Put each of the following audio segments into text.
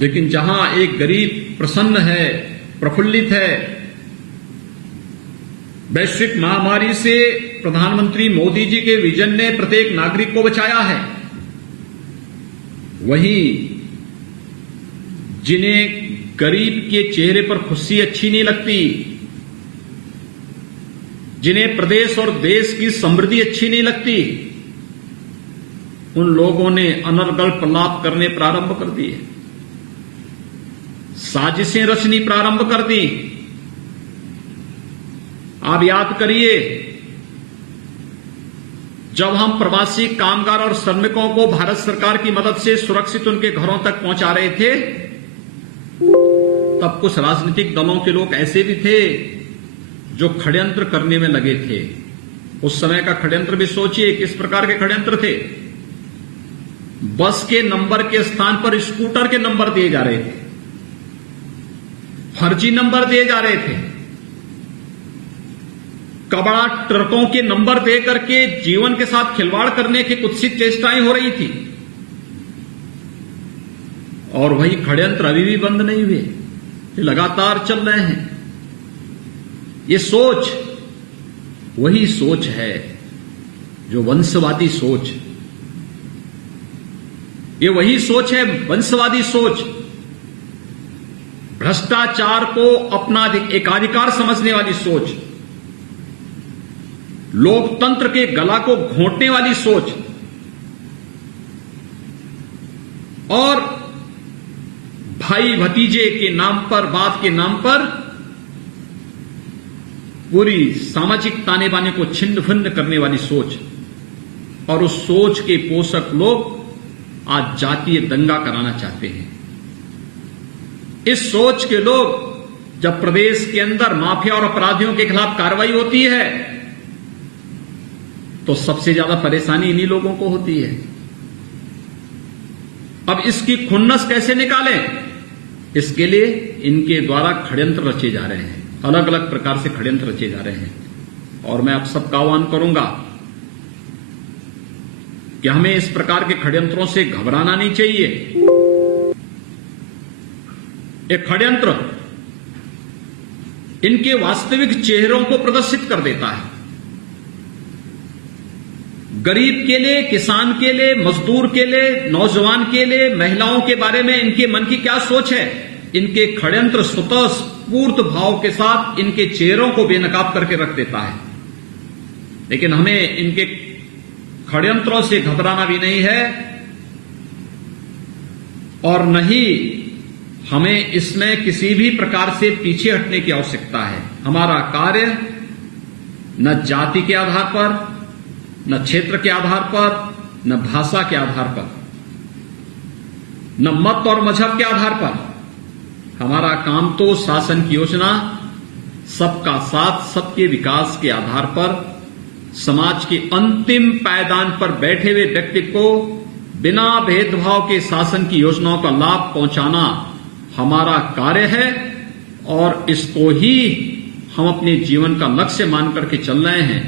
लेकिन जहां एक गरीब प्रसन्न है, प्रफुल्लित है, वैश्विक महामारी से प्रधानमंत्री मोदी जी के विजन ने प्रत्येक नागरिक को बचाया है, वहीं जिन्हें गरीब के चेहरे पर खुशी अच्छी नहीं लगती, जिन्हें प्रदेश और देश की समृद्धि अच्छी नहीं लगती, उन लोगों ने अनर्गल प्रलाप करने प्रारंभ कर दिए, साजिशें रचनी प्रारंभ कर दी। आप याद करिए, जब हम प्रवासी कामगार और श्रमिकों को भारत सरकार की मदद से सुरक्षित उनके घरों तक पहुंचा रहे थे, तब कुछ राजनीतिक दलों के लोग ऐसे भी थे जो षड्यंत्र करने में लगे थे। उस समय का षड्यंत्र भी सोचिए, किस प्रकार के षड्यंत्र थे। बस के नंबर के स्थान पर स्कूटर के नंबर दिए जा रहे थे, फर्जी नंबर दिए जा रहे थे, कबाड़ ट्रकों के नंबर दे करके जीवन के साथ खिलवाड़ करने की कुत्सित चेष्टाएं हो रही थी। और वही षड्यंत्र अभी भी बंद नहीं हुए, ये लगातार चल रहे हैं। ये सोच वही सोच है जो वंशवादी सोच, ये वही सोच है, वंशवादी सोच, भ्रष्टाचार को अपना एकाधिकार समझने वाली सोच, लोकतंत्र के गला को घोंटने वाली सोच और भाई भतीजे के नाम पर, बात के नाम पर पूरी सामाजिक ताने बाने को छिन्न भिन्न करने वाली सोच। और उस सोच के पोषक लोग आज जातीय दंगा कराना चाहते हैं। इस सोच के लोग, जब प्रदेश के अंदर माफिया और अपराधियों के खिलाफ कार्रवाई होती है तो सबसे ज्यादा परेशानी इन्हीं लोगों को होती है। अब इसकी खुन्नस कैसे निकालें, इसके लिए इनके द्वारा षड्यंत्र रचे जा रहे हैं, अलग अलग प्रकार से षड्यंत्र रचे जा रहे हैं। और मैं आप सबका आह्वान करूंगा कि हमें इस प्रकार के षड्यंत्रों से घबराना नहीं चाहिए। एक षड्यंत्र इनके वास्तविक चेहरों को प्रदर्शित कर देता है। गरीब के लिए, किसान के लिए, मजदूर के लिए, नौजवान के लिए, महिलाओं के बारे में इनके मन की क्या सोच है, इनके षड्यंत्र स्वतः स्फूर्त भाव के साथ इनके चेहरों को बेनकाब करके रख देता है। लेकिन हमें इनके षड्यंत्रों से घबराना भी नहीं है और न ही हमें इसमें किसी भी प्रकार से पीछे हटने की आवश्यकता है। हमारा कार्य न जाति के आधार पर, न क्षेत्र के आधार पर, न भाषा के आधार पर, न मत और मजहब के आधार पर, हमारा काम तो शासन की योजना सबका साथ, सबके विकास के आधार पर समाज के अंतिम पायदान पर बैठे हुए व्यक्ति को बिना भेदभाव के शासन की योजनाओं का लाभ पहुंचाना हमारा कार्य है। और इसको ही हम अपने जीवन का लक्ष्य मान करके चल रहे हैं।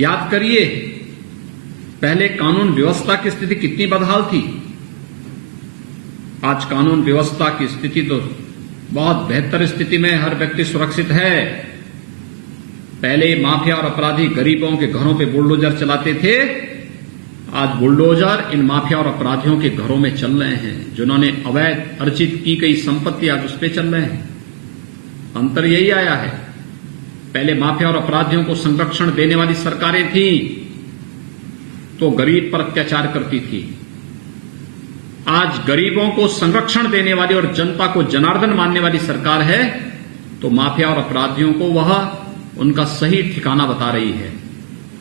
याद करिए, पहले कानून व्यवस्था की स्थिति कितनी बदहाल थी, आज कानून व्यवस्था की स्थिति तो बहुत बेहतर स्थिति में, हर व्यक्ति सुरक्षित है। पहले माफिया और अपराधी गरीबों के घरों पे बुलडोजर चलाते थे, आज बुलडोजर इन माफिया और अपराधियों के घरों में चल रहे हैं, जिन्होंने अवैध अर्जित की गई संपत्ति आज उस पर चल रहे हैं। अंतर यही आया है, पहले माफिया और अपराधियों को संरक्षण देने वाली सरकारें थीं तो गरीब पर अत्याचार करती थी। आज गरीबों को संरक्षण देने वाली और जनता को जनार्दन मानने वाली सरकार है तो माफिया और अपराधियों को वह उनका सही ठिकाना बता रही है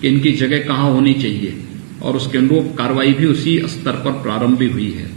कि इनकी जगह कहां होनी चाहिए और उसके अनुरूप कार्रवाई भी उसी स्तर पर प्रारंभ भी हुई है।